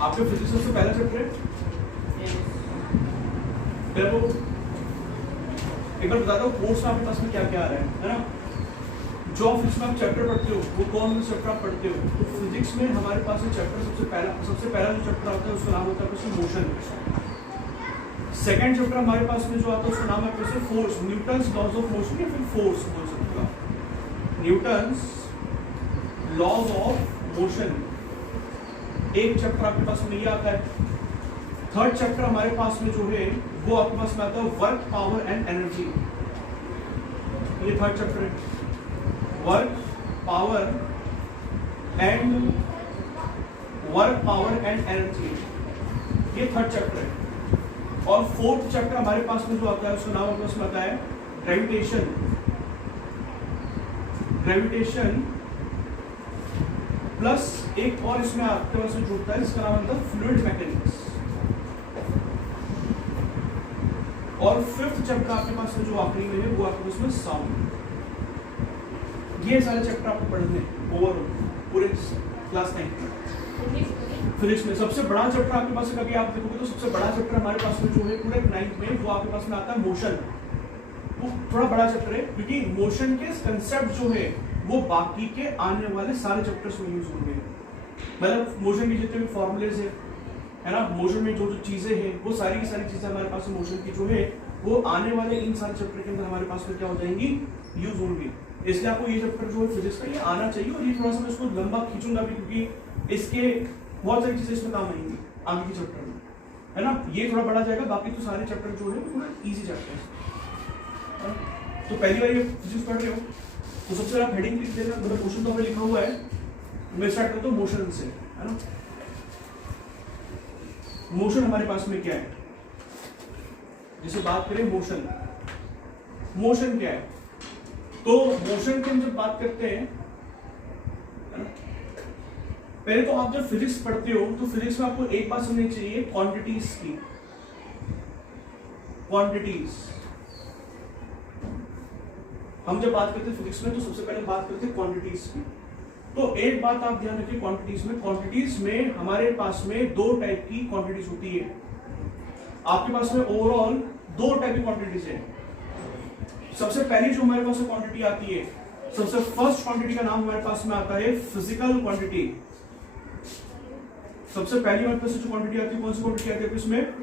आपके फिजिक्स सबसे पहला चैप्टर है। फिर वो एक बार बता दो कोर्स में आपके पास में क्या क्या आ रहा है ना। जो आप फिजिक्स में आप चैप्टर पढ़ते हो वो कौन से चैप्टर आप पढ़ते हो। तो फिजिक्स में हमारे पास में चैप्टर सबसे पहला जो चैप्टर आता है उसका नाम होता है मोशन। सेकंड चैप्टर हमारे पास में जो आता है उसका नाम है force, Newton's laws of motion या फिर फोर्स बोल सकते हो, न्यूटन्स लॉज ऑफ मोशन। एक चैप्टर आपके पास में ये आता है। थर्ड चैप्टर हमारे पास में जो है वो आपके पास में आता है वर्क, पावर एंड एनर्जी। ये थर्ड चैप्टर है, वर्क पावर एंड एनर्जी, ये थर्ड चैप्टर है। और फोर्थ चैप्टर हमारे पास में जो आता है उसका नाम आपके पास में आता है ग्रेविटेशन प्लस एक और इसमें आपके पास में जुड़ता है जिसका नाम होता है फ्लूइड मैकेनिक्स। और फिफ्थ चैप्टर आपके पास में जो आखिरी में है वो आपके पास में साउंड। ये सारे चैप्टर आपको पढ़ने ओवरऑल पूरे क्लास 9 में। फिजिक्स में सबसे बड़ा चैप्टर आपके पास कभी आप देखोगे तो सबसे बड़ा चैप्टर हमारे पास में जो है पूरे 9th में वो आपके पास में आता है मोशन। वो थोड़ा बड़ा चैप्टर है क्योंकि मोशन के कंसेप्ट जो है वो बाकी के आने वाले सारे चैप्टर्स में यूज होंगे। मतलब मोशन के जितने भी फॉर्मूलेज है ना, मोशन में जो जो चीजें हैं वो सारी की सारी चीजें हमारे पास मोशन की जो है वो आने वाले इन सारे चैप्टर के अंदर हमारे पास में क्या हो जाएंगी, यूज होंगी। इसलिए आपको ये चैप्टर जो है फिजिक्स का ये आना चाहिए। और ये थोड़ा सा मैं इसको लंबा खींचूंगा भी क्योंकि इसके बहुत सारी चीजें इसमें काम आएंगी आगे के चैप्टर में, है ना। ये थोड़ा बड़ा जाएगा, बाकी तो सारे चैप्टर जो है थोड़ा इजी चैप्टर है। तो पहली बार ये फिजिक्स पढ़ रहे हो तो सबसे पहले हेडिंग लिख देना, मतलब क्वेश्चन तो हमें लिखा हुआ है। मैं स्टार्ट करता हूँ मोशन से, है ना। मोशन हमारे पास में क्या है, जैसे बात करें मोशन क्या है। तो मोशन की हम जब बात करते हैं, पहले तो आप जब फिजिक्स पढ़ते हो तो फिजिक्स में आपको एक बात समझनी चाहिए क्वांटिटीज की। क्वांटिटीज हम जब बात करते हैं फिजिक्स में तो सबसे पहले बात करते हैं क्वांटिटीज की। तो एक बात आप ध्यान रखिए, क्वांटिटीज में हमारे पास में दो टाइप की क्वांटिटीज होती है। आपके पास में ओवरऑल दो टाइप की क्वांटिटीज है। सबसे पहली जो हमारे पास क्वांटिटी आती है, सबसे फर्स्ट क्वांटिटी का नाम हमारे पास में आता है फिजिकल क्वांटिटी। सबसे पहली हमारे पास जो क्वांटिटी आती है, कौन सी क्वांटिटी आती है इसमें,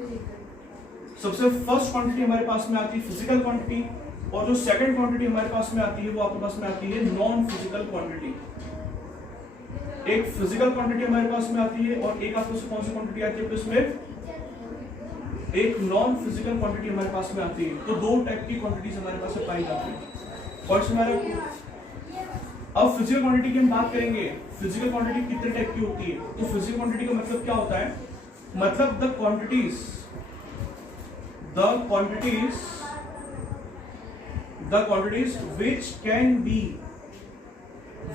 सबसे फर्स्ट क्वांटिटी हमारे पास में आती है फिजिकल क्वांटिटी। और जो सेकंड क्वांटिटी हमारे पास में आती है वो आपके पास में आती है नॉन फिजिकल क्वांटिटी। एक फिजिकल क्वांटिटी हमारे पास में आती है और एक आपके पास कौन सी क्वांटिटी आती है इसमें, एक नॉन फिजिकल क्वांटिटी हमारे पास में आती है। तो दो टाइप की क्वांटिटीज हमारे पास में पाई जाती है। और अब फिजिकल क्वांटिटी की हम बात करेंगे, फिजिकल क्वांटिटी कितने टाइप की होती है। तो फिजिकल क्वांटिटी का मतलब क्या होता है, मतलब the quantities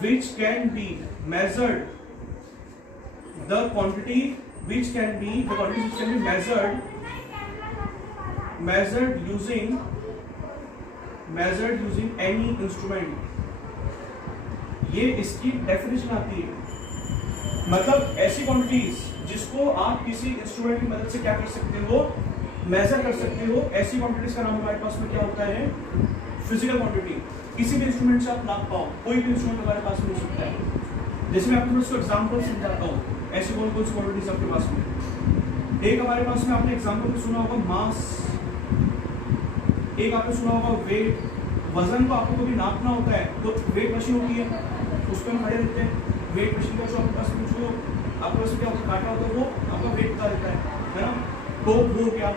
which can be measured, the quantities which can be measured using any instrument। ये इसकी डेफिनेशन आती है। मतलब ऐसी क्वांटिटीज जिसको आप किसी इंस्ट्रूमेंट की मदद से क्या कर सकते हो, मेजर कर सकते हो, ऐसी क्वांटिटीज का नाम हमारे पास में क्या होता है, फिजिकल क्वांटिटी। किसी भी इंस्ट्रूमेंट से आप नाप पाओ, कोई भी इंस्ट्रूमेंट हमारे पास में हो सकता है। जैसे मैं आपको इसको एग्जांपल समझाता हूँ, ऐसी कौन कौन सी क्वांटिटीज आपके पास में। एक हमारे पास में आपने एग्जांपल में सुना होगा मास, एक आपने सुना होगा वेट। वजन को आपको कभी नापना होता है तो वेट मशीन होती है, उस पर हम खड़े रहते हैं। वेट मशीन का जो आपके पास में जो आपके पास क्या होता है, काटा होता है, वो आपका वेट बता देता है ना। तो वो क्या,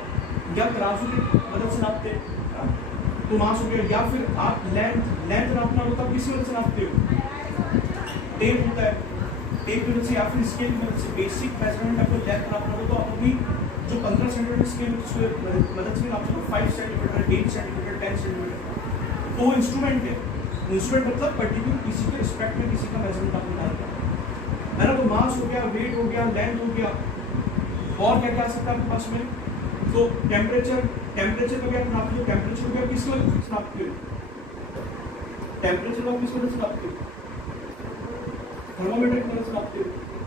या तराजू की मदद से नापते हैं तो मास हो गया। या फिर आप लेंथ नापना होता है, किसी मदद से नापते हो, टेप होता है, टेप की मदद से या फिर स्केल की मदद से। बेसिक मेजरमेंट आपको लेंथ नापना हो तो आप अपनी जो 15 सेंटीमीटर स्केल मदद से नापते हो, 5 सेंटीमीटर, 8 सेंटीमीटर, 10 सेंटीमीटर। तो वो इंस्ट्रूमेंट है। इंस्ट्रूमेंट मतलब पर्टिकुलर किसी के रिस्पेक्ट में किसी का मेजरमेंट आपको निकालता है ना। तो मास हो गया, वेट हो गया, लेंथ हो गया, और क्या क्या आ सकता है आपके पास में। तो टेम्परेचर का क्या नापते हो, टेम्परेचर को किस वजह से नापते हो, टेम्परेचर को किस वजह से नापते हो, थर्मोमीटर की मदद से नापते हो।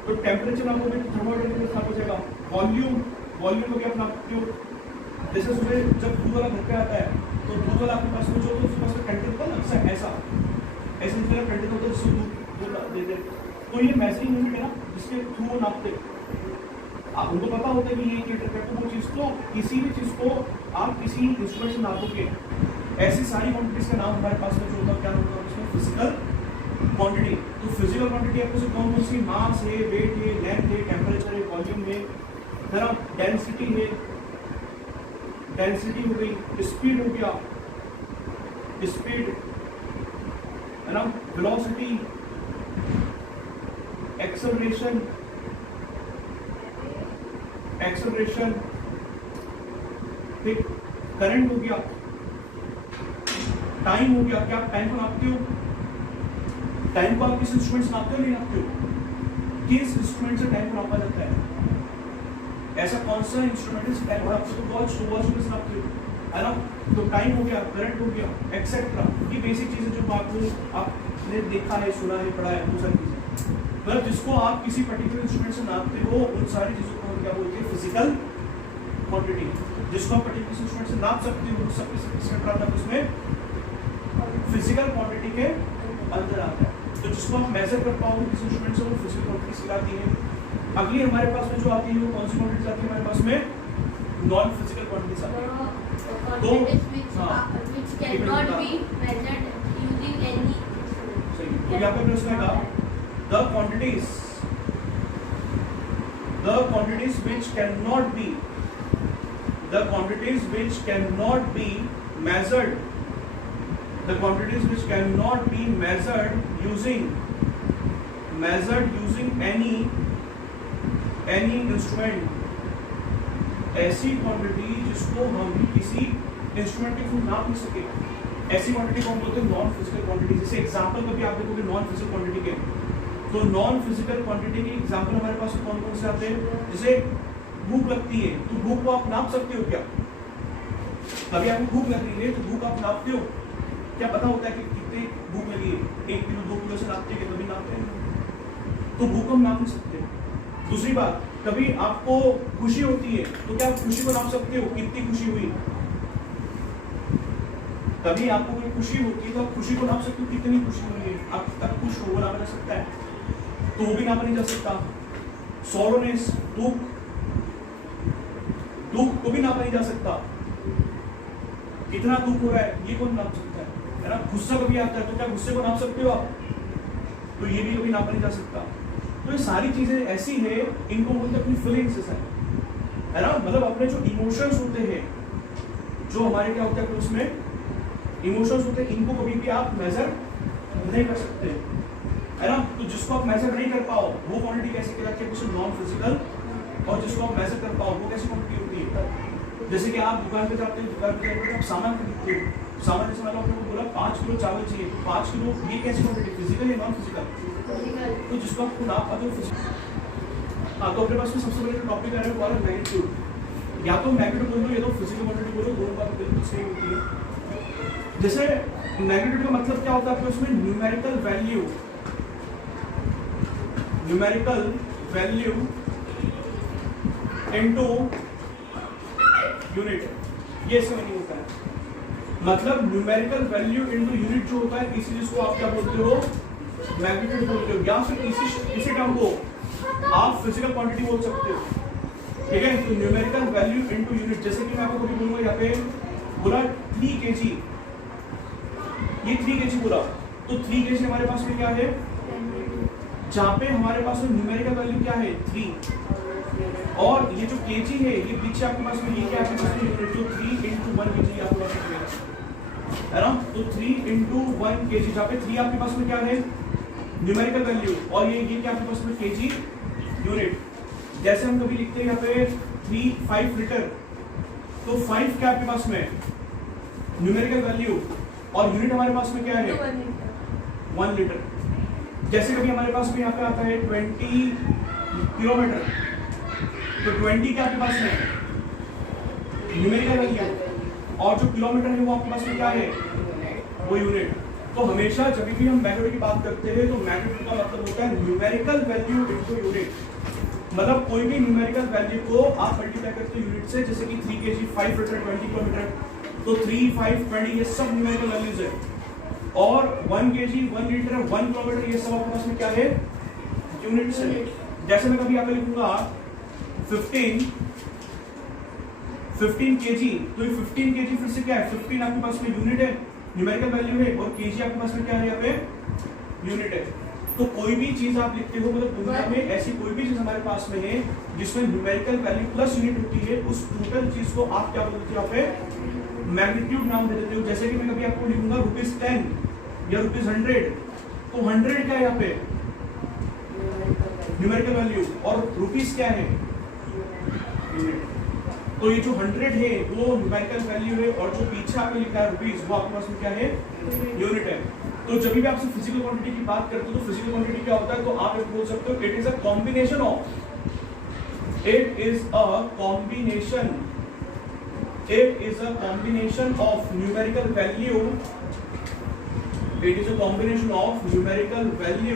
तो टेम्परेचर नापोगे तो थर्मोमीटर के साथ हो जाएगा। वॉल्यूम वॉल्यूम को भी आप नापते हो, जैसे सुबह जब दूध वाला घर पे आता है तो दूध वाला आपके पास में जो उसके पास में कंटेनर होता है ना, ऐसा ऐसे कंटेनर होता है जिससे दूध देते, तो ये मेजरिंग यूनिट है ना जिसके थ्रू वो नापते। आप उनको पता होता है कि ये लीटर है, तो वो चीज़ को किसी भी चीज़ को आप किसी इंस्ट्रूमेंट से नापोगे, ऐसी सारी क्वांटिटीज का नाम हमारे पास में जो होगा क्या होगा उसमें फिजिकल क्वांटिटी। तो फिजिकल क्वांटिटी आपको से कौन कौन सी, मास है, वेट है, लेंथ है, टेम्परेचर है, वॉल्यूम है ना, डेंसिटी है, डेंसिटी हो गई, स्पीड हो गया, स्पीड है ना, वेलोसिटी, एक्सेलरेशन, एक्सेलरेशन, ठीक, करंट हो गया, टाइम हो गया। क्या आप टाइम को नापते हो? टाइम को आप किस इंस्ट्रूमेंट से नापते हो? नहीं नापते हो। किस इंस्ट्रूमेंट से टाइम को नापा जाता है? ऐसा कौन सा इंस्ट्रूमेंट है जिससे टाइम को नापते हो? वॉच से नापते हो, है ना। तो टाइम हो गया, करंट हो गया, एक्सेट्रा। ये बेसिक चीजें जो आपने देखा है, सुना है, पढ़ा है, वो सारी चीजें, मतलब जिसको आप किसी पर्टिकुलर इंस्ट्रूमेंट से नापते हो, उन सारी चीजों को हम क्या बोलते हैं? Physical quantity. जिसको आप पर्टिकुलर इंस्ट्रूमेंट से नाप सकते हो, सब किसी उसमें फिजिकल क्वांटिटी के अंदर आता है। तो जिसको आप मेजर कर पाओगे किसी इंस्ट्रूमेंट से, वो फिजिकल क्वांटिटी सिखाती है। अगली हमारे पास में जो आती है वो कौन सी क्वांटिटीज आती है हमारे पास में? नॉन फिजिकल क्वांटिटीज आती है। तो which cannot be measured using any instrument. सही। तो यहाँ पे प्रश्न आएगा the quantities which cannot be measured, the quantities which cannot be measured using any instrument, ऐसी क्वांटिटी जिसको हम किसी इंस्ट्रूमेंट के थ्रू नाप नहीं सके, ऐसी क्वांटिटी को हम बोलते हैं नॉन फिजिकल क्वांटिटी। जैसे एग्जांपल में भी आप देखोगे नॉन फिजिकल क्वांटिटी के, तो नॉन फिजिकल क्वांटिटी के एग्जांपल हमारे पास कौन कौन से आते हैं? जैसे भूख लगती है, तो भूख को आप नाप सकते हो क्या? कभी आपको भूख लग रही है तो भूख आप नापते हो क्या? पता होता है कि कितनी भूख लगी है? 1 किलो 2 किलो से नापते हैं, कभी नापते हैं, तो भूख को हम नाप नहीं सकते। दूसरी बात, कभी आपको खुशी होती है तो क्या आप खुशी को नाप सकते हो? कितनी खुशी हुई? कभी आपको कोई खुशी होती है तो आप खुशी को नाप सकते हो, कितनी खुशी हुई है? आप तब खुश हो, वो नापा जा सकता है, तो वो भी नापा नहीं जा सकता। सॉरोनेस, दुख को भी नापा नहीं जा सकता, कितना दुख हो रहा है ये कौन नाप सकता है ना। गुस्सा कभी आता है तो क्या गुस्से को नाप सकते हो आप? तो ये भी कभी नापा नहीं जा सकता। तो ये सारी चीजें ऐसी है, इनको बोलते हैं अपनी फीलिंग्स है ना, मतलब अपने जो इमोशंस होते हैं, जो हमारे क्या होता है उसमें इमोशंस होते हैं, इनको कभी भी आप मेजर नहीं कर सकते, है ना। तो जिसको आप मेजर नहीं कर पाओ वो क्वांटिटी कैसे कहलाती है? कुछ नॉन फिजिकल। और जिसको आप मेजर कर पाओ वो कैसी क्वांटिटी होती है? जैसे कि आप दुकान पे जाते हो, दुकान पे जाकर आप सामान खरीदते हो, सामान जैसे मैंने आपको बोला 5 किलो चावल चाहिए, तो 5 किलो ये कैसी क्वांटिटी? फिजिकल या नॉन फिजिकल? तो जिसको आपको नाप पाते हो फिजिकल। हाँ, तो अपने पास में सबसे बड़ा टॉपिक आ रहा है वो है मैग्नीट्यूड। या तो मैग्नीट्यूड बोलो या तो फिजिकल क्वांटिटी बोलो, दोनों बात बिल्कुल सेम होती है। जैसे मैग्नीट्यूड का मतलब क्या होता है? आपके उसमें न्यूमेरिकल वैल्यू इनटू यूनिट, ये इसका मीनिंग होता है। मतलब न्यूमेरिकल वैल्यू इनटू यूनिट जो होता है, इसी चीज को आप क्या बोलते हो? मैग्नीट्यूड बोलते हो, या फिर इसी टर्म को आप फिजिकल क्वांटिटी बोल सकते हो, ठीक है। तो न्यूमेरिकल वैल्यू इनटू यूनिट, जैसे कि मैं आपको कभी बोलूंगा यहाँ पे बोला 3 kg, ये 3 kg बोला, तो 3 kg हमारे पास में क्या है? जहाँ पे हमारे पास में न्यूमेरिकल वैल्यू क्या है? 3, और ये जो kg है ये पीछे आपके पास में ये क्या आपके पास में यूनिट, जो 3 × 1 kg आपके पास में है ना। तो 3 × 1 kg, जहाँ पे 3 आपके पास में क्या है? न्यूमेरिकल वैल्यू, और ये क्या आपके पास में? kg unit. जैसे हम कभी लिखते हैं यहाँ पे 5 लीटर, तो 5 क्या आपके पास में? न्यूमेरिकल वैल्यू, और यूनिट हमारे पास में क्या है? 1 लीटर। जैसे कभी हमारे पास में यहाँ पे आता है 20 किलोमीटर, तो 20 क्या आपके पास में? न्यूमेरिकल वैल्यू, और जो किलोमीटर है वो आपके पास में क्या है? वो यूनिट। तो तो हमेशा जब भी हम मैग्नीट्यूड की बात करते हैं तो मैग्नीट्यूड का मतलब होता है न्यूमेरिकल वैल्यू इनटू यूनिट। मतलब कोई भी न्यूमेरिकल वैल्यू को आप मल्टीप्लाई करते हो यूनिट से, जैसे कि 3 kg 5 लीटर 20 किलोमीटर, तो 3 5 20 ये सब न्यूमेरिकल वैल्यूज है। और 1 kg 1 लीटर 1 किलोमीटर ये सब आपके पास में क्या है, यूनिट से। जैसे मैं कभी यहाँ पे लिखूंगा 15 kg, तो ये 15 kg फिर से क्या है, 15 आपके पास में यूनिट है, न्यूमेरिकल वैल्यू है, और kg आपके पास में क्या है, यहाँ पे यूनिट है। तो कोई भी चीज आप लिखते हो, मतलब दुनिया में ऐसी कोई भी चीज हमारे पास में है जिसमें न्यूमेरिकल वैल्यू प्लस यूनिट होती है, उस टोटल चीज को आप क्या बोलते हो, यहाँ पे मैग्नीट्यूड नाम दे देते हो। जैसे कि मैं कभी आपको लिखूंगा ₹10 या ₹100, तो 100 क्या है यहाँ पे न्यूमेरिकल वैल्यू, और रुपीस क्या है यूनिट। तो ये जो 100 है वो न्यूमेरिकल वैल्यू है, और जो पीछे आपने लिखा है रुपीस वो आपके पास में क्या है, यूनिट है। तो जब भी आपसे फिजिकल क्वांटिटी की बात करते हो तो फिजिकल क्वांटिटी क्या होता है, तो आप बोल सकते हो it is a combination of, it is a combination of numerical value, it is a combination of numerical value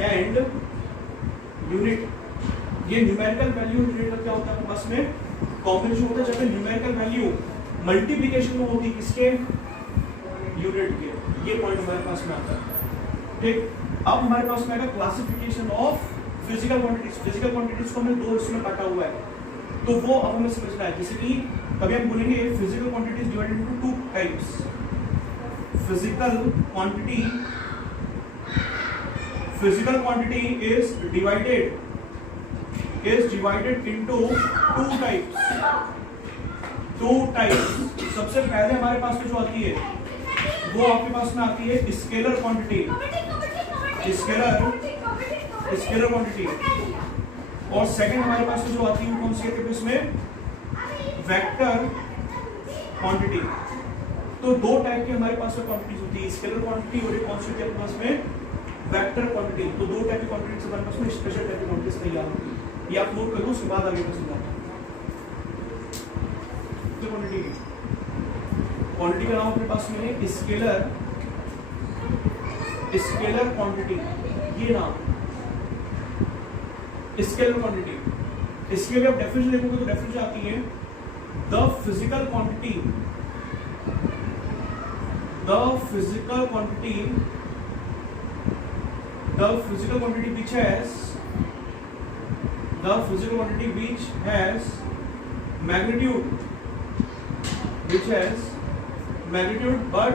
and unit. ये न्यूमेरिकल वैल्यू यूनिट का क्या होता है आपके पास में, कॉम्बिनेशन होता है। जब न्यूमेरिकल वैल्यू मल्टीप्लिकेशन में होगी किसके, यूनिट के, ये पॉइंट हमारे पास में आता है। ठीक, अब हमारे पास में आएगा classification of physical quantities. Physical quantities को हमने 2 हिस्सों में काटा हुआ है, तो वो अब हमें समझना है। जैसे कि कभी हम बोलेंगे physical quantities divided into 2 types. Physical quantity is divided into 2 types. सबसे पहले हमारे पास में जो आती है वो आपके पास में आती है स्केलर क्वांटिटी, स्केलर क्वांटिटी, और सेकंड हमारे पास में जो आती है कौन सी है, इसमें वेक्टर क्वांटिटी। तो 2 टाइप की हमारे पास में क्वांटिटीज होती है, स्केलर क्वांटिटी और एक कौन सी होती है आपके पास में, वेक्टर क्वांटिटी। तो 2 टाइप की क्वांटिटीज हमारे पास में स्पेशल टाइप की क्वांटिटीज तैयार होती है। ये आप नोट कर लो, उसके बाद आगे मैं समझाता हूं। क्वांटिटी का नाम अपने पास में है स्केलर क्वांटिटी, ये नाम स्केलर क्वांटिटी। इसके लिए आप डेफिनेशन देखोगे तो डेफिनेशन आती है the physical quantity which has magnitude but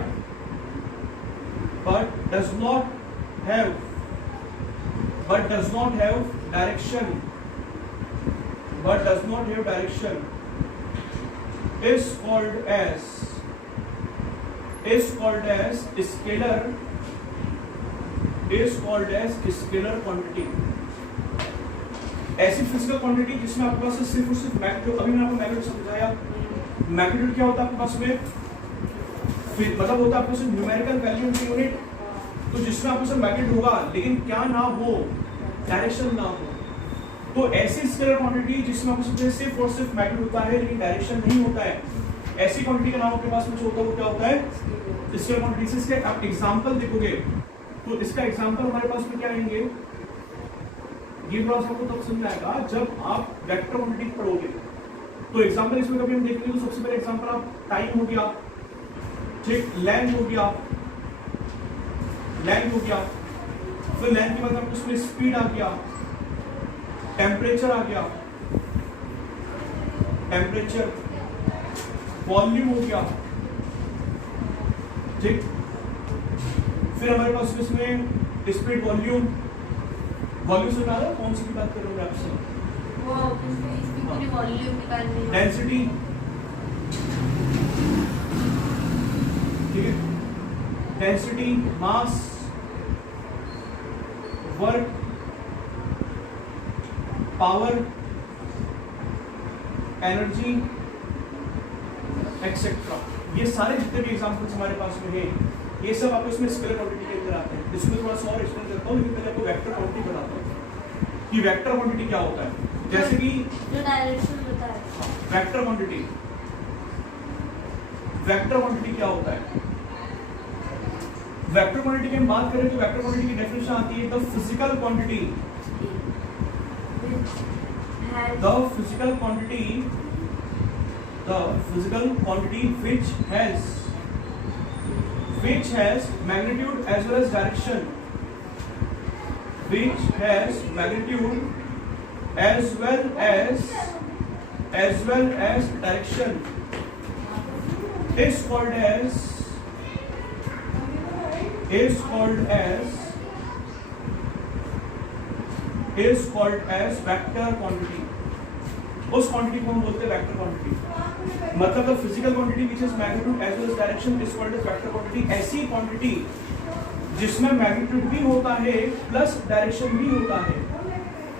does not have direction is called as scalar quantity। ऐसी फिजिकल क्वांटिटी जिसमें आपके पास सिर्फ और सिर्फ मैग्नीट्यूड, अभी मैंने आपको मैग्नीट्यूड समझाया। मैग्नीट्यूड क्या होता है आपके पास में, मतलब होता है आपके पास न्यूमेरिकल वैल्यू की यूनिट, तो जिसमें आपके पास मैग्नीट्यूड होगा लेकिन क्या ना हो, डायरेक्शन ना हो। तो ऐसी स्केलर क्वांटिटी जिसमें आपके पास सिर्फ और सिर्फ मैग्नीट्यूड होता है लेकिन डायरेक्शन नहीं होता है, ऐसी क्वांटिटी का नाम आपके पास में जो होता है वो क्या होता है, स्केलर क्वांटिटी। इसके आप एग्जांपल देखोगे तो इसका एग्जांपल हमारे पास में क्या आएंगे, ये थोड़ा सा आपको तब समझ आएगा जब आप वेक्टर क्वांटिटी पढ़ोगे। तो एग्जांपल इसमें कभी हम देखेंगे तो सबसे पहले एग्जांपल आप टाइम हो गया, ठीक, लेंथ हो गया, फिर लेंथ के बाद आपको उसमें स्पीड आ गया, टेम्परेचर आ गया, वॉल्यूम हो गया, ठीक। फिर हमारे पास इसमें स्पीड, वॉल्यूम से ज्यादा कौन सी की बात कर रहे हो आपसे, डेंसिटी, ठीक है, डेंसिटी, मास, वर्क, पावर, एनर्जी, एक्सेट्रा। ये सारे जितने भी एग्जांपल्स हमारे पास में है ये सब आपको इसमें स्केलर क्वांटिटी के अंदर आते हैं। इसमें थोड़ा सा और एक्सप्लेन करता हूँ, लेकिन पहले आपको वेक्टर क्वांटिटी बताता हूँ कि वेक्टर क्वांटिटी क्या होता है। जैसे कि जो डायरेक्शन होता है, वेक्टर क्वांटिटी क्या होता है, वेक्टर क्वांटिटी की हम बात करें तो वेक्टर क्वांटिटी की डेफिनेशन आती है the physical quantity which has magnitude as well as direction is called as vector quantity. उस क्वांटिटी को हम बोलते हैं वेक्टर क्वांटिटी। मतलब the physical quantity which is magnitude as well as direction is called as vector quantity. ऐसी quantity जिसमें magnitude भी होता है प्लस डायरेक्शन भी होता है,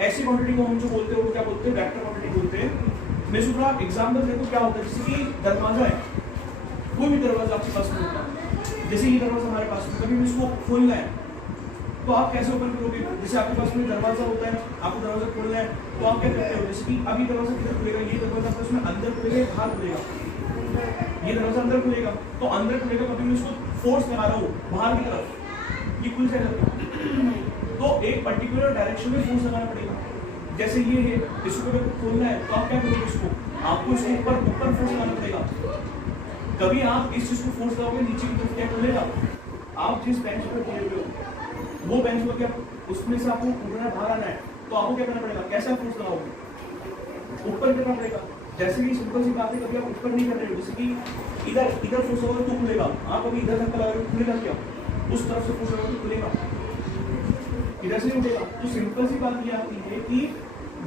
ऐसी क्वांटिटी को हम जो बोलते हैं वो क्या बोलते हैं, वेक्टर क्वांटिटी बोलते हैं। मैं थोड़ा एग्जांपल देखो क्या होता है। जैसे कि दरवाजा है, कोई भी दरवाजा आपके पास में होता है, जैसे ये दरवाजा हमारे पास में, कभी भी इसको खोलना है तो आप कैसे ओपन करोगे? जैसे आपके पास में दरवाजा होता है, आपको दरवाजा खोलना है तो आप क्या करते हो? जैसे कि अभी दरवाजा किधर खुलेगा, ये दरवाजा आपस में अंदर खुलेगा, बाहर खुलेगा, ये दरवाजा अंदर खुलेगा तो अंदर खुलेगा, कभी मैं इसको फोर्स लगा रहा हूँ बाहर की तरफ, ये खुल जाएगा तो एक पर्टिकुलर डायरेक्शन में फोर्स लगाना पड़ेगा। जैसे ये है, इसको अगर खोलना है तो आप क्या करोगे? इसको आपको इसके ऊपर फोर्स लगाना पड़ेगा। कभी आप इस चीज को फोर्स लगाओगे नीचे की तरफ, क्या खुलेगा? आप जिस बेंच पर खड़े हुए हो वो बेंच को क्या उसमें से आपको उठना बाहर आना है तो आपको क्या करना पड़ेगा? कैसे फोर्स लगाओगे? ऊपर करना पड़ेगा। जैसे कि सिंपल सी बात है, कभी आप ऊपर नहीं कर रहे हो, जैसे कि इधर फोर्स होगा तो खुलेगा, आप अभी इधर धक्का लगा रहे हो, खुलेगा क्या? उस तरफ से फोर्स लगाओगे तो खुलेगा, इधर से नहीं उठेगा। तो सिंपल सी बात ये आती है कि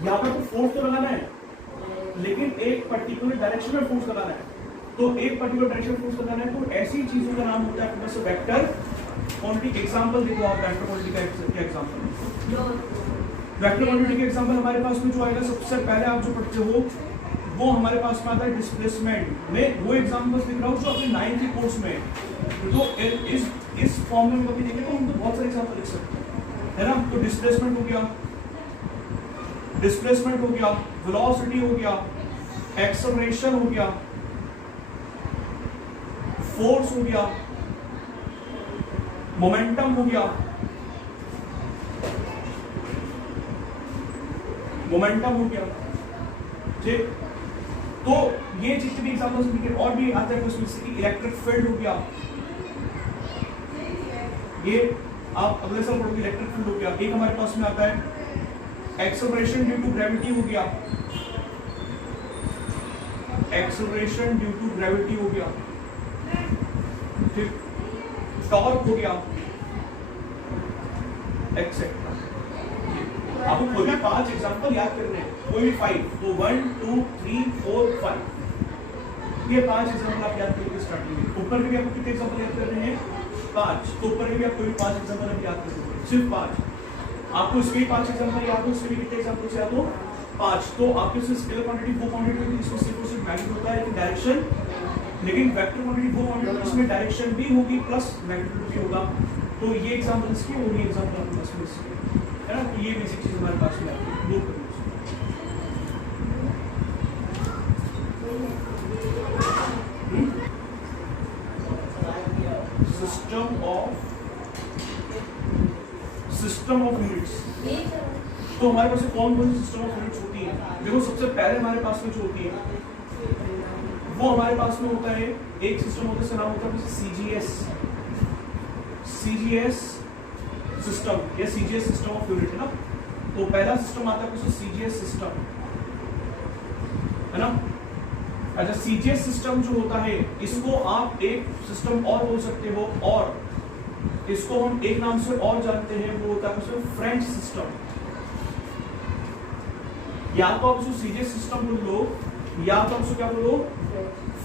यहाँ पर तो फोर्स तो लगाना है लेकिन एक पर्टिकुलर डायरेक्शन में फोर्स लगाना है। तो एक पर्टिकुलर डायरेक्शन फोर्स लगाना है तो ऐसी चीजों का नाम होता है वेक्टर क्वांटिटी। एग्जांपल देखो आप वेक्टर क्वांटिटी का एग्जांपल, वेक्टर क्वांटिटी के एग्जांपल हमारे पास में जो आएगा सबसे पहले आप जो पढ़ते हो वो हमारे पास में आता है डिस्प्लेसमेंट। मैं वो एग्जांपल्स लिख रहा हूँ जो अपने 9th कोर्स में, तो इस फॉर्म में कभी देखें तो हम तो बहुत सारे एग्जांपल लिख सकते हैं, है ना। तो डिस्प्लेसमेंट हो गया, वेलोसिटी हो गया, एक्सेलरेशन हो गया, फोर्स हो गया, मोमेंटम हो गया, ठीक। तो ये जितने भी एग्जांपल्स लिखे और भी आता है उसमें से इलेक्ट्रिक फील्ड हो गया, ये आप अगले साल पढ़ोगे इलेक्ट्रिक फील्ड हो गया। एक हमारे पास में आता है एक्सेलरेशन ड्यू टू ग्रेविटी हो गया, ठीक। टॉर्क हो गया, एक्सेट्रा। आपको कोई भी 5 एग्जांपल याद करने हैं, कोई भी 5, तो 1 2 3 4 5, ये 5 एग्जांपल आप याद करोगे स्टार्टिंग में। ऊपर के भी आपको कितने एग्जांपल याद करने हैं? 5। तो ऊपर के भी आप कोई 5 एग्जांपल आप याद करोगे, सिर्फ 5। आपको इसके 5 एग्जांपल याद हो, इसके भी कितने एग्जांपल याद हो? 5। तो आपके से स्केलर क्वांटिटी वो क्वांटिटी होती है जिसमें सिर्फ और सिर्फ मैग्नीट्यूड होता है लेकिन डायरेक्शन, लेकिन वेक्टर क्वांटिटी वो क्वांटिटी जिसमें डायरेक्शन भी होगी प्लस मैग्नीट्यूड भी होगा। तो ये एग्जांपल इसके और ये एग्जांपल आपके पास में इसके, है ना। तो ये बेसिक चीज हमारे पास में आती है। दो सिस्टम ऑफ यूनिट्स। तो हमारे पास कौन कौन सी सिस्टम ऑफ यूनिट्स होती है? देखो सबसे पहले हमारे पास में जो होती है वो हमारे पास में होता है, एक सिस्टम होता है इसका नाम होता है सीजीएस सिस्टम या सीजीएस सिस्टम ऑफ यूनिट, है ना। तो पहला सिस्टम आता है सीजीएस सिस्टम, है ना। अच्छा, सीजीएस सिस्टम जो होता है इसको आप एक सिस्टम और बोल सकते हो और इसको हम एक नाम से और जानते हैं, वो होता है फ्रेंच सिस्टम। या तो आप उसको सीजीएस सिस्टम बोल लो या तो उसको क्या बोलो,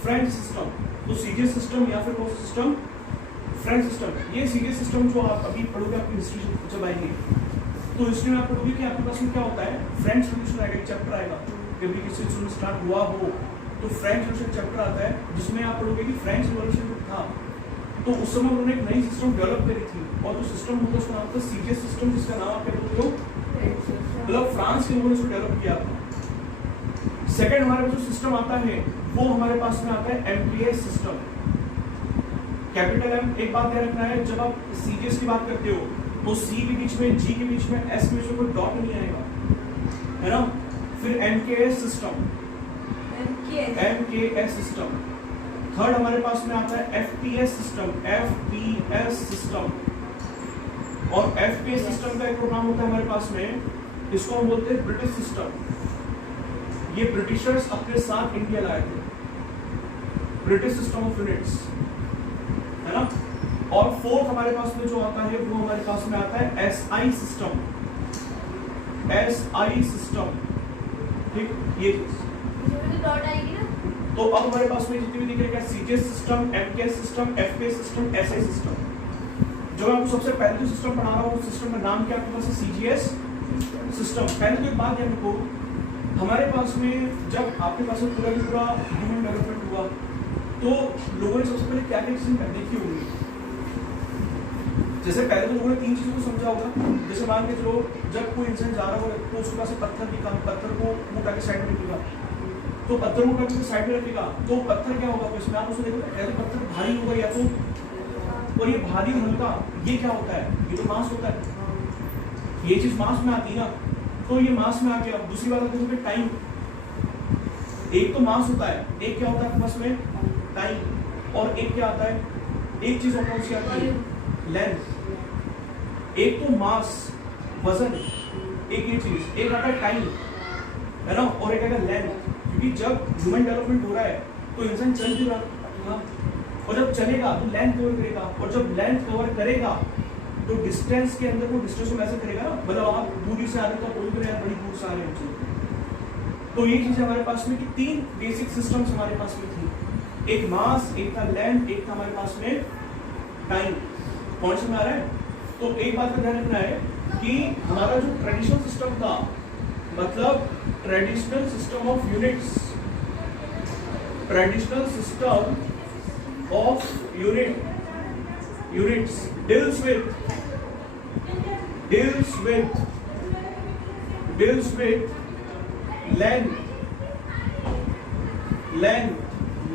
फ्रेंच सिस्टम। तो सीजीएस सिस्टम या फिर कौन सा सिस्टम? French system. ये सीजीएस सिस्टम जो आप अभी पढ़ोगे आपकी हिस्ट्री जब आएंगे तो हिस्ट्री में आप पढ़ोगे कि आपके पास में क्या होता है, फ्रेंच रिवॉल्यूशन आएगा, चैप्टर आएगा। जब भी किसी चीज स्टार्ट हुआ हो तो फ्रेंच रिवॉल्यूशन चैप्टर आता है जिसमें आप पढ़ोगे कि फ्रेंच रिवॉल्यूशन था तो उस समय उन्होंने एक नई सिस्टम डेवलप करी थी और जो सिस्टम होता है उसका नाम था सीजीएस सिस्टम, जिसका नाम आप क्या बोलते हो, मतलब फ्रांस के लोगों ने इसको डेवलप किया था। सेकंड हमारे पास जो सिस्टम आता है वो हमारे पास में आता है एमपीएस सिस्टम। Capital M. एक बात ध्यान रखना है, जब आप सीजीएस की बात करते हो तो सी के बीच में, जी के बीच में, एस के बीच में कोई डॉट नहीं आएगा, है ना। फिर MKS system, MKS system. Third हमारे पास में आता है एफपीएस सिस्टम, एफपीएस सिस्टम। और एफपीएस सिस्टम का एक प्रोग्राम होता है हमारे पास में, इसको हम बोलते हैं ब्रिटिश सिस्टम। ये ब्रिटिशर्स अपने साथ इंडिया लाए थे, ब्रिटिश सिस्टम ऑफ यूनिट्स, है ना। और फोर्थ हमारे पास में जो आता है वो हमारे पास में आता है एसआई सिस्टम, एसआई सिस्टम, ठीक। ये डॉट आएगी ना, तो अब हमारे पास में जितनी भी दिख रही है CGS system, MKS system, FPS system, SI system. जो मैं आपको सबसे पहले जो सिस्टम पढ़ा रहा हूँ, सिस्टम का नाम क्या आपके पास है, सीजीएस सिस्टम। पहले तो एक बात ध्यान रखो, हमारे पास में जब आपके पास में पूरा ह्यूमन डेवलपमेंट हुआ तो लोगों ने सबसे पहले क्या क्या चीजें देखी होंगी। जैसे पहले तो लोगों ने तीन चीजों को समझा होगा। जैसे मान के चलो, जब कोई इंसान जा रहा हो तो उसके पास पत्थर दिखा, पत्थर को उठा के साइड में रखेगा, तो पत्थर को उठा के साइड में रखेगा तो पत्थर क्या होगा, इसमें आप उसको देखोगे, या तो पत्थर भारी होगा या तो, और ये भारी और हल्का ये क्या होता है, ये तो मास होता है, ये चीज मास में आती है ना, तो ये मास में आ गया। दूसरी बात आती है टाइम, एक तो मास होता है, एक क्या होता है आपके पास में टाइम, और एक क्या आता है, एक चीज होता है उसकी आती है लेंथ। एक तो मास वजन, एक ये चीज, एक आता है टाइम, है ना, और एक आता है लेंथ। क्योंकि जब ह्यूमन डेवलपमेंट हो रहा है तो इंसान चल भी रहा, और जब चलेगा तो लेंथ कवर करेगा, और जब लेंथ कवर करेगा तो डिस्टेंस के अंदर वो डिस्टेंस को मैसेज करेगा ना। मतलब आप दूरी से आ रहे हो तो बोल करें बड़ी दूर से आ रहे हैं। तो ये चीज हमारे पास में कि तीन बेसिक सिस्टम्स हमारे पास में थी, एक मास, एक था लेंथ, एक था हमारे पास में टाइम। कौन से में आ रहा है। तो एक बात का ध्यान रखना है कि हमारा जो ट्रेडिशनल सिस्टम था, मतलब traditional system of units, traditional system of units deals with length,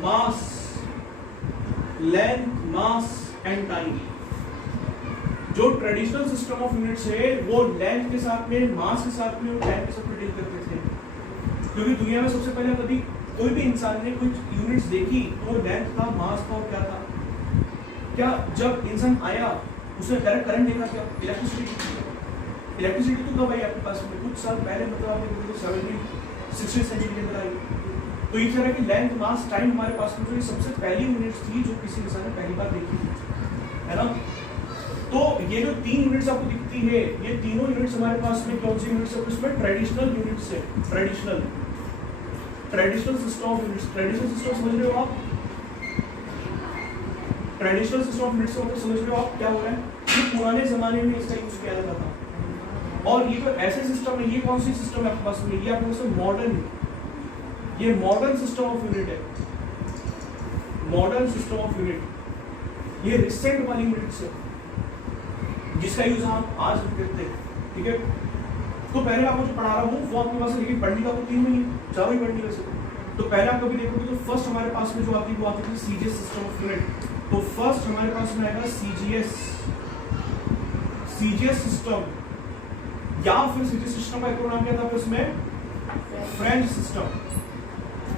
mass and time। जो ट्रेडिशनल सिस्टम ऑफ यूनिट्स है वो लेंथ के साथ में, मास के साथ में और टाइम के साथ में डील करते थे। क्योंकि दुनिया में सबसे पहले कभी कोई भी इंसान ने कुछ यूनिट्स देखी तो वो लेंथ था, मास था और क्या था। क्या जब इंसान आया उसने डायरेक्ट करंट देखा, क्या इलेक्ट्रिसिटी तो कब आई आपके पास में, कुछ साल पहले, मतलब आप देखोगे 70-60 सेंचुरी के अंदर आई। तो इस तरह की लेंथ, मास, टाइम हमारे पास में जो ये सबसे पहली यूनिट्स थी जो किसी इंसान ने पहली बार देखी थी, है ना। तो ये जो तीन यूनिट्स आपको दिखती है, ये तीनों यूनिट्स हमारे पास में कौन सी यूनिट्स है, उसमें ट्रेडिशनल यूनिट्स है। Traditional system of units, traditional system समझ रहे हो आप, ट्रेडिशनल सिस्टम ऑफ यूनिट्स मतलब समझ रहे हो आप क्या हो रहा है, ये पुराने जमाने में इसका यूज किया जाता था। और ये तो ऐसे सिस्टम है, ये कौन सी सिस्टम है आपके पास में, ये आपके पास में मॉडर्न, ये मॉडर्न सिस्टम ऑफ यूनिट है, मॉडर्न सिस्टम ऑफ यूनिट, ये रिसेंट वाली यूनिट्स है जिसका यूज हम आज करते हैं, ठीक है। तो पहले आपको जो पढ़ा रहा हूँ वो आपके पास है, लेकिन पढ़ने का तो 3 महीने 4 ही पढ़नी वैसे। तो पहले आप कभी देखोगे तो फर्स्ट हमारे पास में जो आती है वो आती थी सीजीएस सिस्टम ऑफ यूनिट। तो फर्स्ट हमारे पास में आएगा सीजीएस सिस्टम, या फिर सीजीएस सिस्टम का एक नाम क्या था उसमें, फ्रेंच सिस्टम।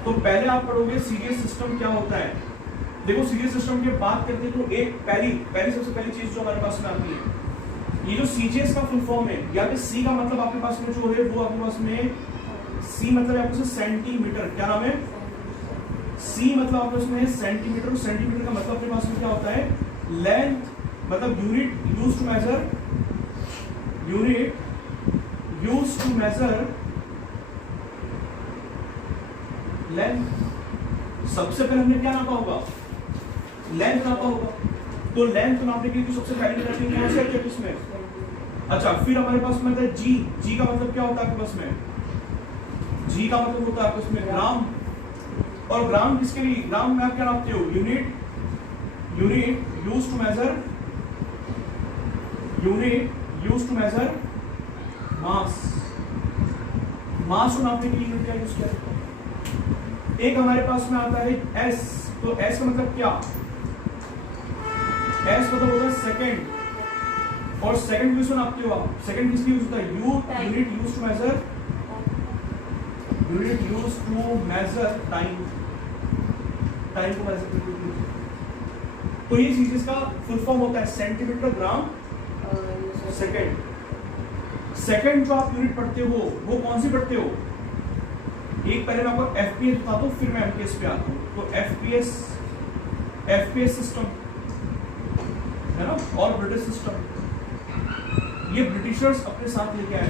तो पहले आप पढ़ोगे सीजीएस सिस्टम क्या होता है। देखो सीजीएस सिस्टम की बात करते हैं तो एक पहली सबसे पहली चीज जो हमारे पास में आती है, ये जो सीजीएस का फुल फॉर्म है, या फिर सी का मतलब आपके पास में जो है वो आपके पास में, सी मतलब आपके पास सेंटीमीटर, क्या नाम है, सी मतलब आपके पास में है सेंटीमीटर, और सेंटीमीटर का मतलब अपने पास में क्या होता है, लेंथ, मतलब unit used to measure, length. सबसे पहले हमने क्या नापा होगा, लेंथ नापा होगा। तो लेंथ नापने के लिए सबसे पहले कौन से ऑब्जेक्ट इसमें, अच्छा। फिर हमारे पास में है जी का मतलब क्या होता है आपके पास में, जी का मतलब होता है आपके उसमें ग्राम। और ग्राम किसके लिए, ग्राम में आप क्या नापते हो, यूनिट यूज्ड टू मेजर मास को नापने के लिए यूनिट क्या यूज किया जाता है। एक हमारे पास में आता है एस, तो एस का मतलब क्या, एस मतलब होता है सेकंड, और सेकंड किस में नापते हो आप? सेकंड किस लिए यूज होता है? Unit use to measure, unit use to measure time, time को मेजर करने के लिए। तो ये चीज इसका फुल फॉर्म होता है सेंटीमीटर ग्राम सेकंड। सेकंड जो आप यूनिट पढ़ते हो वो कौन सी पढ़ते हो? एक पहले मैं आपको एफपीएस बताता हूँ, फिर मैं एमपीएस पे आता हूँ। तो एफपीएस सिस्टम है ना, और ब्रिटिश सिस्टम, ये ब्रिटिशर्स अपने साथ लेके आए।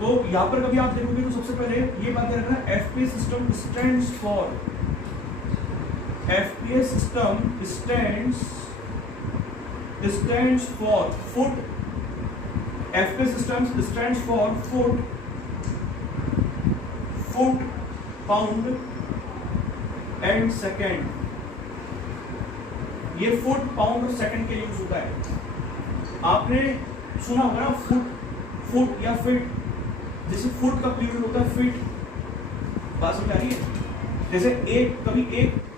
तो यहां पर कभी आप देखोगे तो सबसे पहले ये बात याद रखना, FPS system stands for, FPS system stands for foot, FPS system stands for foot, pound and second. ये फुट, पाउंड और सेकेंड के लिए यूज होता है। आपने सुना होगा ना फुट या फिट, जैसे फुट का प्लूरल होता है फिट, बात समझ आ रही है? जैसे कभी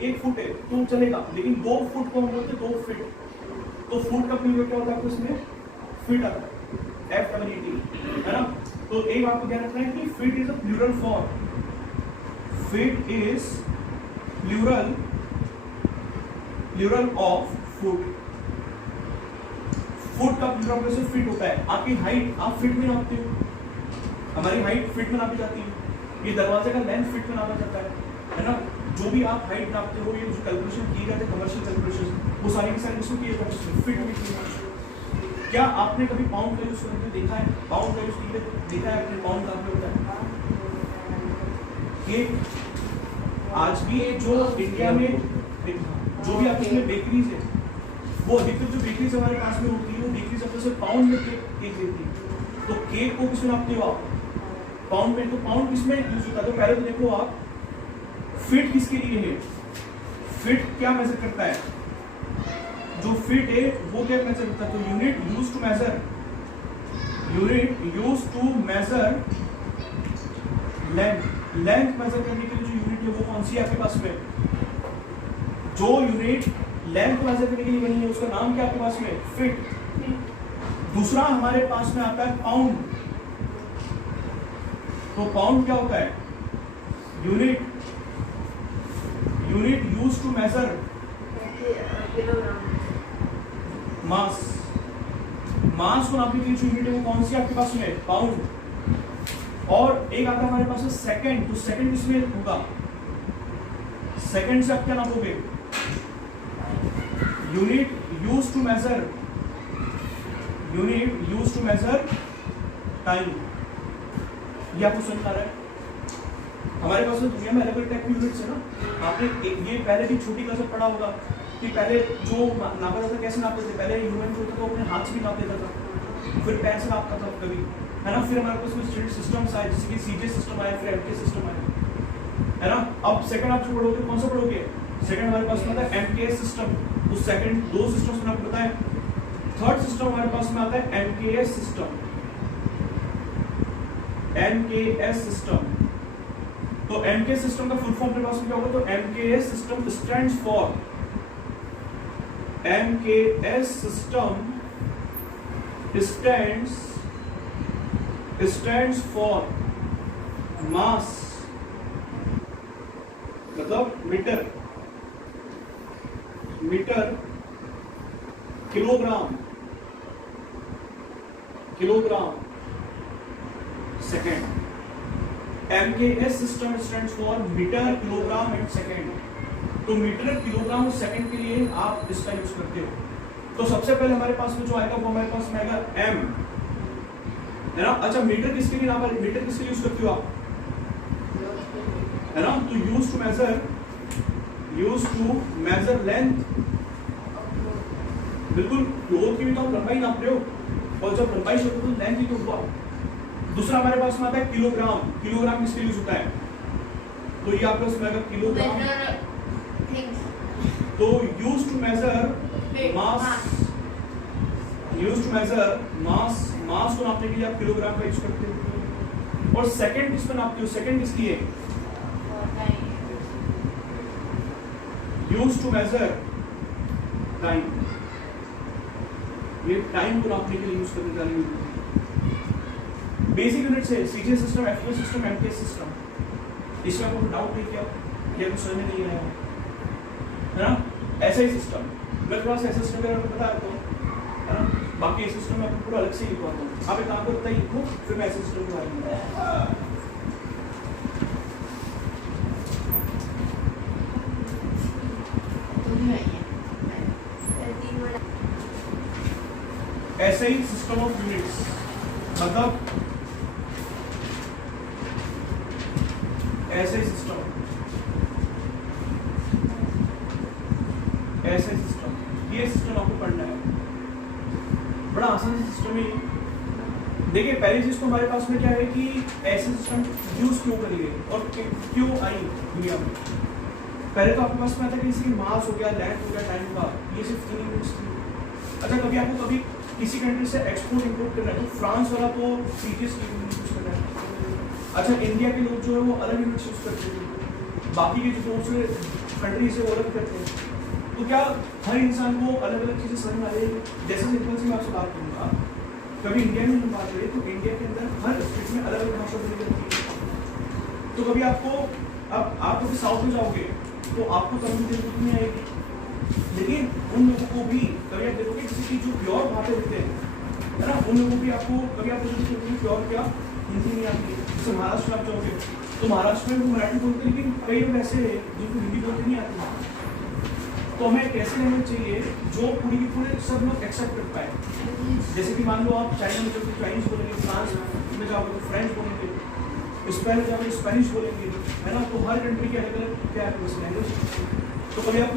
एक फुट है तो चलेगा, लेकिन 2 फुट को हम बोलते हैं 2 फीट। तो फुट का प्लूरल क्या होता है? आपको इसमें फिट आता है, FET, है ना? तो एक आपको ध्यान रखना है कि feet is a plural for, feet is plural of foot. Foot का प्लूरल कैसे फिट होता है? आपकी हाइट आप फिट में नापते हो, हमारी हाइट फिट में नापी जाती है। ये दरवाजे का लेंथ फिट में नापा जाता है ना? जो भी आप हाइट नापते हो, ये जो कैलकुलेशन किए जाते हैं कमर्शियल कैलकुलेशन, वो सारी की सारी उसमें किए जाते हैं फिट में किए जाते हैं। क्या आपने कभी पाउंड का यूज करके देखा है? पाउंड का यूज किए देखा है आपने? पाउंड कहाँ पे होता है? कि आज भी जो इंडिया में जो भी आपके बेकरीज है, वो अधिकतर जो बेकरीज हमारे पास में होती है, वो बेकरीज अपने से पाउंड में केक देती है। तो केक को किसमें नापते हो आप? पाउंड में। तो पाउंड किसमें यूज होता है? तो पहले तो देखो आप, फिट किसके लिए है? फिट क्या मेजर करता है? जो फिट है वो क्या मेजर करता है? तो unit use to measure length measure करने के लिए जो यूनिट है वो कौन सी है आपके पास में? जो यूनिट लेंथ मेजर करने के लिए बनी है उसका नाम क्या आपके पास में? फिट। दूसरा हमारे पास में आता है पाउंड। तो पाउंड क्या होता है? यूनिट यूज टू मेजर मास को नापने के लिए जो यूनिट है वो कौन सी आपके पास में? पाउंड। और एक आता है हमारे पास में सेकंड। तो सेकंड किसमें होगा? सेकंड से आप क्या नापोगे? Unit use to measure time. ये आपको समझ आ रहा है? हमारे पास में दुनिया में अलग अलग टाइप की यूनिट्स है ना। आपने ये पहले भी छोटी क्लास में पढ़ा होगा कि पहले जो नापा जाता, कैसे नापते थे? पहले ह्यूमन जो होता था वो अपने हाथ से भी नाप लेता था, फिर पैर से नापता था कभी, है ना? फिर हमारे पास में स्टैंडर्ड सिस्टम्स आए, जैसे कि सीजे सिस्टम आया, फिर एमके सिस्टम आया, है ना? अब सेकंड आप जो पढ़ोगे कौन सा पढ़ोगे? सेकंड हमारे पास में आता है एमकेएस सिस्टम। तो सेकंड 2 सिस्टम्स में आपको पता है। थर्ड सिस्टम हमारे पास में आता है एमकेएस सिस्टम। तो एमकेएस सिस्टम का फुल फॉर्म के पास में क्या होगा? तो MKS system stands for, MKS system stands for mass, मतलब metre, kilogram second. MKS system stands for metre, kilogram and second. तो मीटर, किलोग्राम और सेकेंड के लिए आप इसका यूज करते हो। तो सबसे पहले हमारे पास में जो आएगा वो हमारे पास में आएगा एम, है ना? अच्छा, मीटर किसके लिए नापा? मीटर किसके लिए यूज करते हो आप, है ना? तो यूज टू मेजर लेंथ। बिल्कुल, क्लोथ की भी तो आप लंबाई नाप रहे हो, और जब लंबाई शब्द तो लेंथ ही तो हुआ। दूसरा हमारे पास में आता है किलोग्राम। किलोग्राम किसके लिए यूज होता है? तो ये आपके पास में आएगा किलोग्राम। तो यूज टू मेजर मास को नापने के लिए आप किलोग्राम का यूज करते हो। और सेकंड किस पे नापते हो? सेकंड किस लिए? यूज टू टाइम, ये टाइम को नापने के लिए यूज करने वाली यूनिट। बेसिक यूनिट्स है CGS system, FO system, MKS system. इसमें आपको डाउट नहीं किया या कुछ समझ में नहीं आया है ना? ऐसा ही सिस्टम मैं थोड़ा सा ऐसा सिस्टम के बारे में बता देता हूँ, है ना? बाकी ये सिस्टम मैं आपको पूरा अलग से ही लिखवाता हूँ। आप एक काम करते ही लिखो, फिर मैं ऐसे सिस्टम के बारे में ऐसे ही सिस्टम ऑफ यूनिट्स, मतलब ऐसे ही सिस्टम, ऐसे सिस्टम, ये सिस्टम आपको पढ़ना है। बड़ा आसान सिस्टम है। देखिए पहली चीज तो हमारे पास में क्या है कि ऐसे सिस्टम यूज क्यों करिए और क्यों आई दुनिया में। पहले तो आपके पास में आता है किसी की मास हो गया, लैंड हो गया, टाइम का, ये सिर्फ 3 यूनिट्स थी। अच्छा कभी आपको कभी किसी कंट्री से एक्सपोर्ट इंपोर्ट करना है तो फ्रांस वाला तो सीजीएस यूज कर रहा है। अच्छा इंडिया के लोग जो है वो अलग यूनिट्स यूज करते हैं, बाकी के जो दूसरे कंट्री से वो अलग करते हैं। तो क्या हर इंसान को अलग अलग चीज़ें समझ आ रही है? जैसे सिंपल सी मैं आपसे बात करूँगा, कभी इंडिया में हम बात करें तो इंडिया के अंदर हर स्टेट में अलग अलग भाषा बोली जाती है। तो कभी आपको अब आप कभी साउथ में जाओगे तो आपको तमिल तेलुगु नहीं आएगी, लेकिन उन लोगों को भी कभी आप देखोगे किसी की जो प्योर भाषा बोलते हैं, है ना, उन लोगों की आपको कभी आप देखोगे प्योर क्या हिंदी नहीं आती है। जैसे महाराष्ट्र में आप जाओगे तो महाराष्ट्र में वो मराठी बोलते हैं, लेकिन कई लोग ऐसे हैं जिनको हिंदी बोलते नहीं आती। तो हमें एक ऐसी लैंग्वेज चाहिए जो पूरी की पूरे सब लोग एक्सेप्ट कर पाए। जैसे कि मान लो आप चाइना में जाओगे चाइनीज बोलेंगे, फ्रांस में जाओगे तो फ्रेंच बोलेंगे, स्पेन में जाओगे स्पेनिश बोलेंगे, है ना। तो हर कंट्री के अलग अलग क्या है लैंग्वेज। तो कभी आप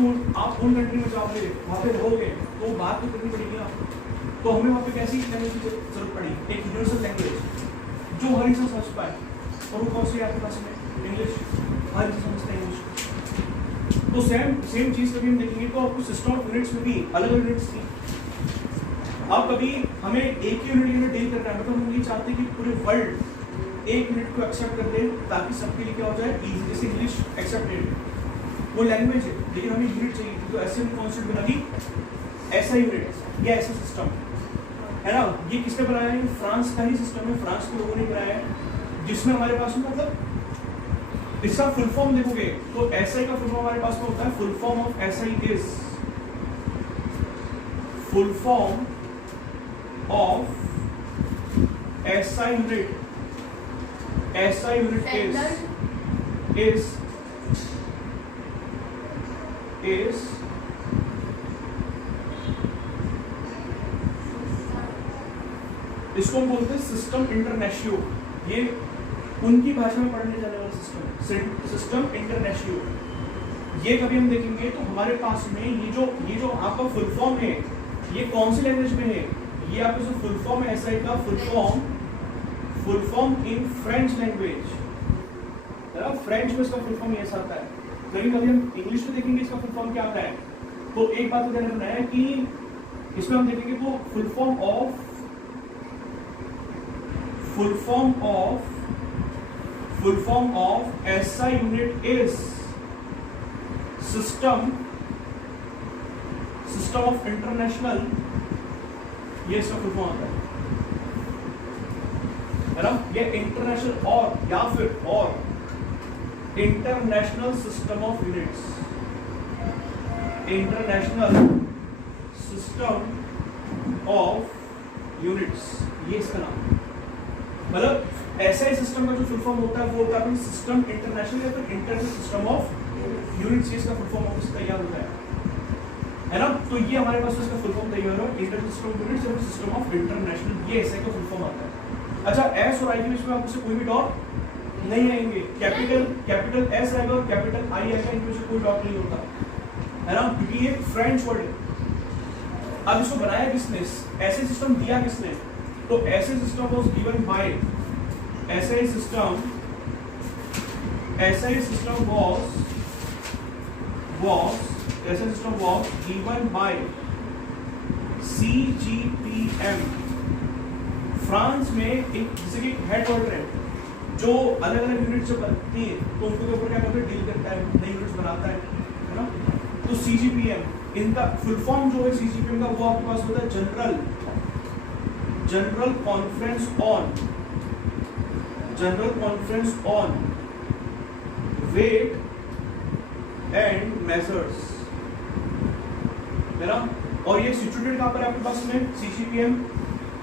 उन कंट्री में जाओगे, वहाँ पे रहोगे तो बात तो करनी पड़ेगी ना। तो हमें वहाँ पे कैसी लैंग्वेज की जरूरत पड़ी? एक यूनिवर्सल लैंग्वेज जो हर इंसान समझ पाए। और वो कौन सी आपके पास में? इंग्लिश। हर इंसान समझता है इंग्लिश। तो सेम चीज कभी हम देखेंगे तो आपको सिस्टम ऑफ यूनिट्स में भी अलग अलग यूनिट्स थी। अब कभी हमें एक ही यूनिट डील करना है, मतलब हम ये चाहते हैं कि पूरे वर्ल्ड एक यूनिट को एक्सेप्ट कर दे ताकि सबके लिए क्या हो जाए इजी। जैसे इंग्लिश एक्सेप्टेड, वो लैंग्वेज है, लेकिन हमें यूनिट चाहिए। तो ऐसे कॉन्सेप्ट बना दी ऐसा यूनिट या ऐसा सिस्टम, है ना। ये किसने बनाया है? फ्रांस का ही सिस्टम है, फ्रांस के लोगों ने बनाया है, जिसमें हमारे पास में मतलब इसका फुल फॉर्म देखोगे तो एसआई का फुल फॉर्म हमारे पास में होता है। Full form of SI is, full form of SI unit, SI unit is इसको हम बोलते हैं सिस्टम इंटरनेशियो। ये उनकी भाषा में पढ़ने जाने वाला सिस्टम इंटरनेशियो। ये कभी हम देखेंगे तो हमारे पास में ये जो आपका फुल फॉर्म है, ये कौन सी लैंग्वेज में है? ये आपका जो फुल फॉर्म है एसआई का full form in French language, French में इसका फुल फॉर्म ऐसा आता है। कभी हम इंग्लिश में देखेंगे इसका फुल फॉर्म क्या आता है। तो एक बात तो ध्यान रखना है कि इसमें हम देखेंगे तो full form of SI unit is system of international, ये इसका फुल फॉर्म आता है ना। ये इंटरनेशनल और या फिर international system of units, international system of units, ये इसका नाम। मतलब ऐसा ही सिस्टम का जो फुल फॉर्म होता है वो होता है सिस्टम इंटरनेशनल या फिर इंटरनेशनल सिस्टम ऑफ यूनिट्स। इसका फुल फॉर्म ऑफिस तैयार होता है ना। तो ये हमारे पास इसका फुल फॉर्म तैयार हो, इंटरनेशनल सिस्टम ऑफ यूनिट्स या सिस्टम ऑफ इंटरनेशनल, ये ऐसे का फुल फॉर्म आता है। अच्छा एस और आई के बीच में आपसे कोई भी डॉट नहीं आएंगे। कैपिटल एस आएगा और कैपिटल आई आएगा, इनमें से कोई डॉट नहीं होता, है ना, क्योंकि ये फ्रेंच वर्ड है। अब इसको बनाया किसने? ऐसे सिस्टम दिया किसने? तो ऐसे सिस्टम वाज गिवन बाय, ऐसा ही system was given by CGPM। France में एक जैसे कि हेडक्वार्टर है जो अलग अलग यूनिट से बनती है, तो उनके ऊपर क्या करता है? डील करता है, नई यूनिट्स बनाता है ना। तो तो CGPM, इनका फुल फॉर्म जो है CGPM का, वो आपके पास होता है general conference on weight and measures, है ना। और ये सिचुएटेड कहां पर है आपके पास में CGPM,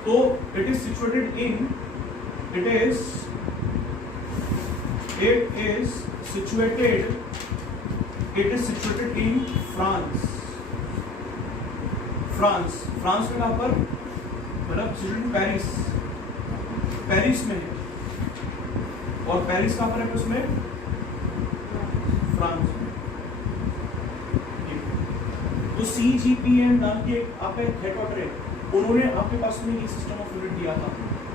तो it is situated in France में कहां पर, मतलब पेरिस में है, और पेरिस कहां पर है उसमें, फ्रांस में। तो CGPM नाम की एक आपका हेड क्वार्टर है, उन्होंने आपके पास में ये सिस्टम ऑफ यूनिट दिया था,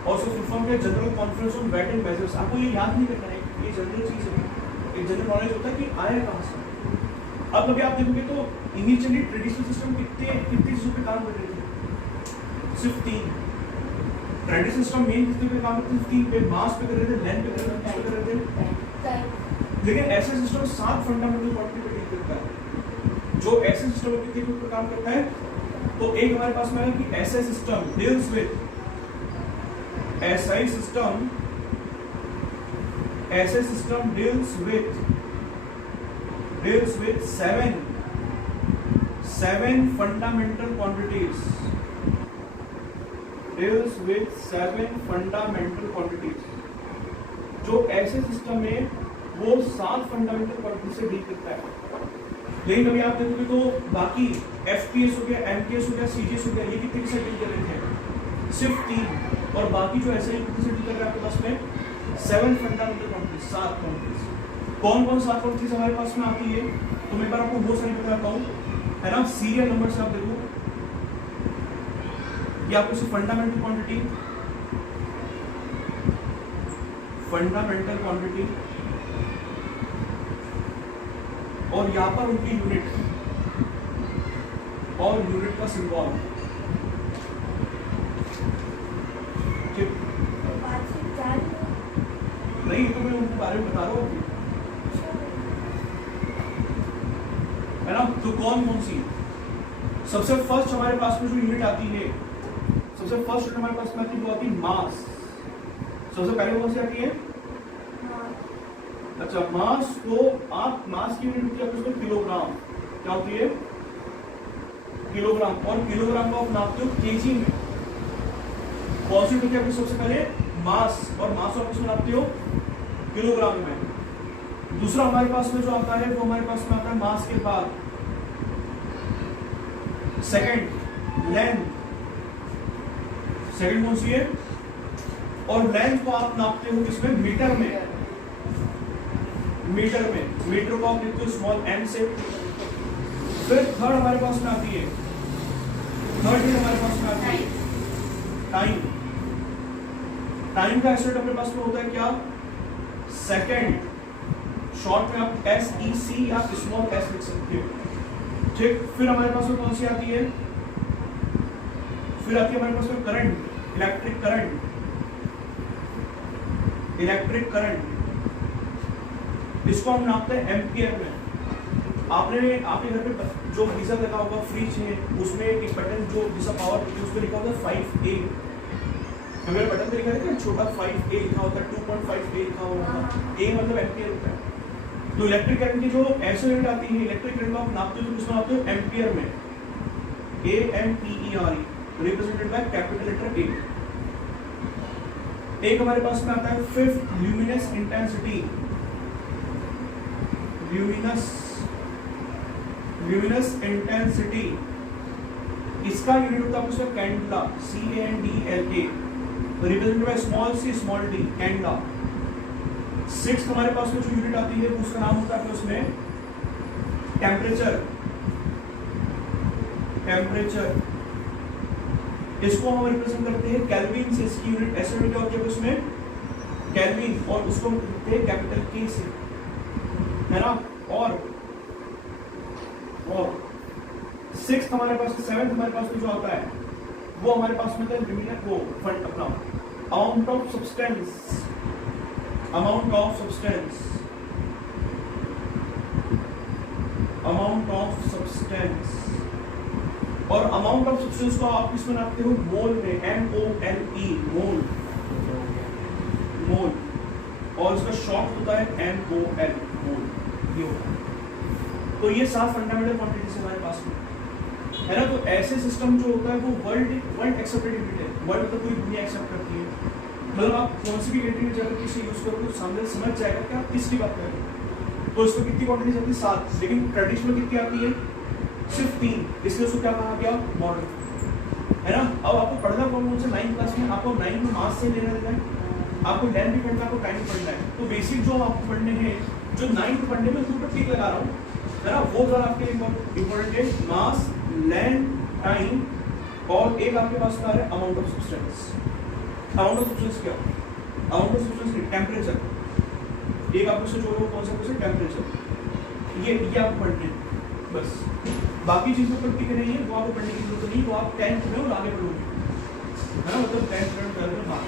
और उसको फुल फॉर्म किया general conference on weight and measures. आपको ये याद नहीं करना है, ये जनरल चीज है, एक जनरल नॉलेज होता है कि आया कहां से। अब कभी आप देखोगे तो इनिशियली ट्रेडिशनल सिस्टम कितनी चीजों पे काम कर रहे थे, सिर्फ 3 ट्रेडिशनल सिस्टम मेन कितने पे काम करते थे, 3 पे, मास पे कर रहे थे, लेंथ पे कर रहे थे। लेकिन ऐसे सिस्टम 7 फंडामेंटल क्वांटिटी पे डील करता है, जो ऐसे सिस्टम कितने के ऊपर काम करता है। तो एक हमारे पास में है कि SI system deals with seven fundamental quantities, जो ऐसे सिस्टम में वो 7 फंडामेंटल क्वांटिटी से डील करता है। लेकिन अभी आप देखोगे तो बाकी FPS हो गया, MKS हो गया, CGS हो गया, ये कितने से डील कर रहे थे, सिर्फ 3, और बाकी जो ऐसे कितने से डील कर रहे हैं आपके पास में 7 फंडामेंटल क्वांटिटीज, 7 क्वांटिटीज। कौन 7 क्वांटिटीज हमारे पास में आती है, तो मैं एक बार आपको वो सारी बताता हूँ, है ना। सीरियल नंबर से आप देखो, ये आपको सिर्फ फंडामेंटल क्वांटिटी, और यहां पर उनकी यूनिट और यूनिट का सिंबल, ठीक नहीं, तो मैं उनके बारे में बता रहा हूँ, है ना। तो कौन सी सबसे फर्स्ट हमारे पास में जो यूनिट आती है, सबसे फर्स्ट यूनिट हमारे पास में आती है, वो आती है मास। सबसे पहले कौन सी आती है, अच्छा मास। तो आप मास की यूनिट होती है आपके किलोग्राम, क्या होती है, किलोग्राम, और किलोग्राम को आप नापते हो केजी में। कौन सी होती है आपकी सबसे पहले, मास, और मास आप किसमें नापते हो, किलोग्राम में। दूसरा हमारे पास में जो आता है, वो हमारे पास में आता है मास के बाद सेकंड लेंथ, सेकंड कौन सी है, और लेंथ को आप नापते हो किसमें, मीटर में। मीटर को आप लिखते हो स्मॉल m से। फिर थर्ड हमारे पास में आती है, टाइम का एसिड अपने पास में होता है क्या, सेकंड, शॉर्ट में आप SEC या स्मॉल s लिख सकते हो, ठीक। फिर हमारे पास में कौन सी आती है, फिर आती है हमारे पास में करंट, इलेक्ट्रिक करंट, इसको हम नापते हैं एम्पियर में। आपके घर पे जो गीजर लगा होगा, फ्रिज है, उसमें एक बटन जो जिसका पावर उसमें लिखा होता है 5A, हमें बटन पे लिखा है ना, छोटा 5A लिखा होता है, 2.5A लिखा होता है, A मतलब एम्पियर होता है। तो इलेक्ट्रिक करंट की जो ऐसे यूनिट आती है, इलेक्ट्रिक करंट को आप नापते हो तो किसमें नापते हो, एम्पियर में, AMPERE, represented by capital letter A। एक हमारे पास में आता है फिफ्थ, ल्यूमिनस इंटेंसिटी, इसका यूनिट होता है उसका candela, CANDLA, represented by small c small d, candela. Sixth हमारे पास में जो यूनिट आती है उसका नाम होता है उसमें टेम्परेचर, इसको हम रिप्रेजेंट करते हैं केल्विन से, इसकी यूनिट ऐसे क्या होती है उसमें केल्विन, और उसको हम लिखते हैं कैपिटल K से, है ना। और सिक्स्थ हमारे पास, सेवेंथ हमारे पास में जो आता है वो हमारे पास में वो फंड अपना अमाउंट ऑफ सब्सटेंस, सब्सटेंस। और अमाउंट ऑफ सब्सटेंस को आप किस में नापते हो? मोल में, MOLE, मोल, मोल। और इसका शॉर्ट होता है MOL, मोल, ये होता है। तो ये 7 फंडामेंटल क्वांटिटीज हमारे पास में है ना। तो ऐसे सिस्टम जो होता है वो वर्ल्ड एक्सेप्टेड यूनिट है। वर्ल्ड तो पूरी दुनिया एक्सेप्ट करती है। मतलब आप कौन सी भी कंट्री में जाकर किसी यूज करोगे तो सामने समझ जाएगा कि आप किसकी बात कर रहे हो। तो इसमें कितनी क्वांटिटीज आती है? 7, लेकिन ट्रेडिशनल कितनी आती है? सिर्फ 3, इसलिए उसको क्या कहा गया? मॉडर्न, है ना। अब आपको पढ़ना कौन से 9th क्लास में? आपको 9th में मास से लेना देना है, आपको लेंथ भी पढ़ना है, आपको टाइम भी पढ़ना है। तो बेसिक जो आपको पढ़ने हैं, जो 9th पढ़ने में ऊपर टिक लगा रहा हूँ, है ना, वो जो आपके इम्पोर्टेंट है, मास, लेंथ, टाइम, और एक आपके पास क्या है? Amount of substance. Amount of substance क्या? Amount of substance temperature. एक आपको से जो कौन सा क्वेश्चन? टेम्परेचर। ये आप पढ़ने बस, बाकी चीजों पर टिक नहीं है, वो आपको पढ़ने की जरूरत नहीं, वो आप 10th में और आगे पढ़ोगे, है ना। मतलब 10th में 12th में बात।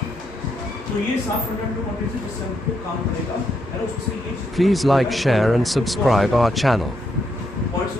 तो ये 7 फंडामेंटल क्वांटिटीज जिससे हमको काम पड़ेगा, है ना। उसमें से ये Please like, share and subscribe our channel. Points